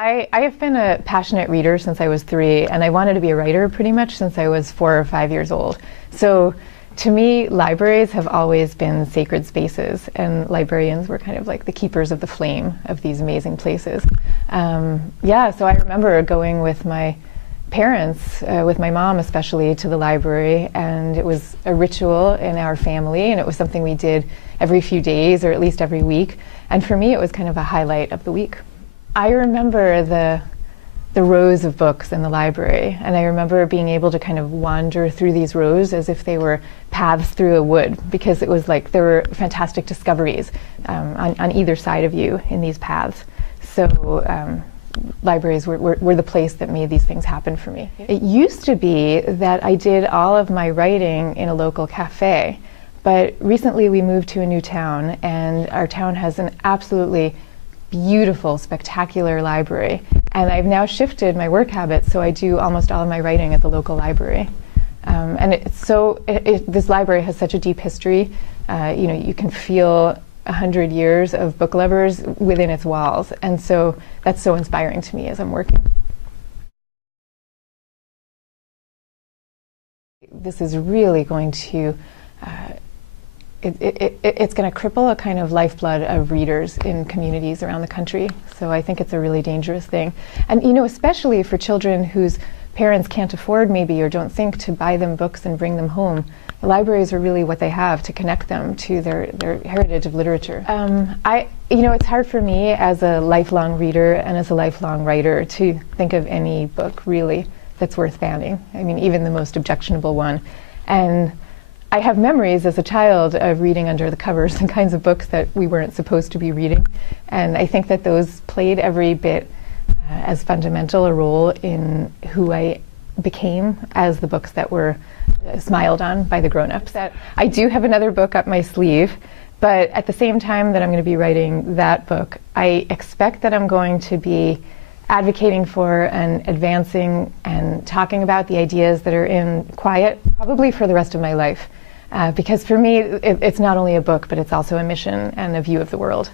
I have been a passionate reader since I was 3, and I wanted to be a writer pretty much since I was 4 or 5 years old. So to me, libraries have always been sacred spaces, and librarians were kind of like the keepers of the flame of these amazing places. Yeah, so I remember going with my parents, with my mom especially, to the library, and it was a ritual in our family, and it was something we did every few days or at least every week. And for me, it was kind of a highlight of the week. I remember the rows of books in the library, and I remember being able to kind of wander through these rows as if they were paths through a wood, because it was like there were fantastic discoveries on either side of you in these paths. So libraries were the place that made these things happen for me. It used to be that I did all of my writing in a local cafe, but recently we moved to a new town, and our town has an absolutely beautiful, spectacular library. And I've now shifted my work habits, so I do almost all of my writing at the local library. And this library has such a deep history. You can feel 100 years of book lovers within its walls. And so that's so inspiring to me as I'm working. This is really going to it's going to cripple a kind of lifeblood of readers in communities around the country. So I think it's a really dangerous thing. And especially for children whose parents can't afford maybe or don't think to buy them books and bring them home. The libraries are really what they have to connect them to their heritage of literature. It's hard for me as a lifelong reader and as a lifelong writer to think of any book really that's worth banning. I mean, even the most objectionable one. And I have memories as a child of reading under the covers the kinds of books that we weren't supposed to be reading. And I think that those played every bit as fundamental a role in who I became as the books that were smiled on by the grown-ups. I do have another book up my sleeve, but at the same time that I'm going to be writing that book, I expect that I'm going to be advocating for and advancing and talking about the ideas that are in Quiet, probably for the rest of my life. Because for me, it's not only a book, but it's also a mission and a view of the world.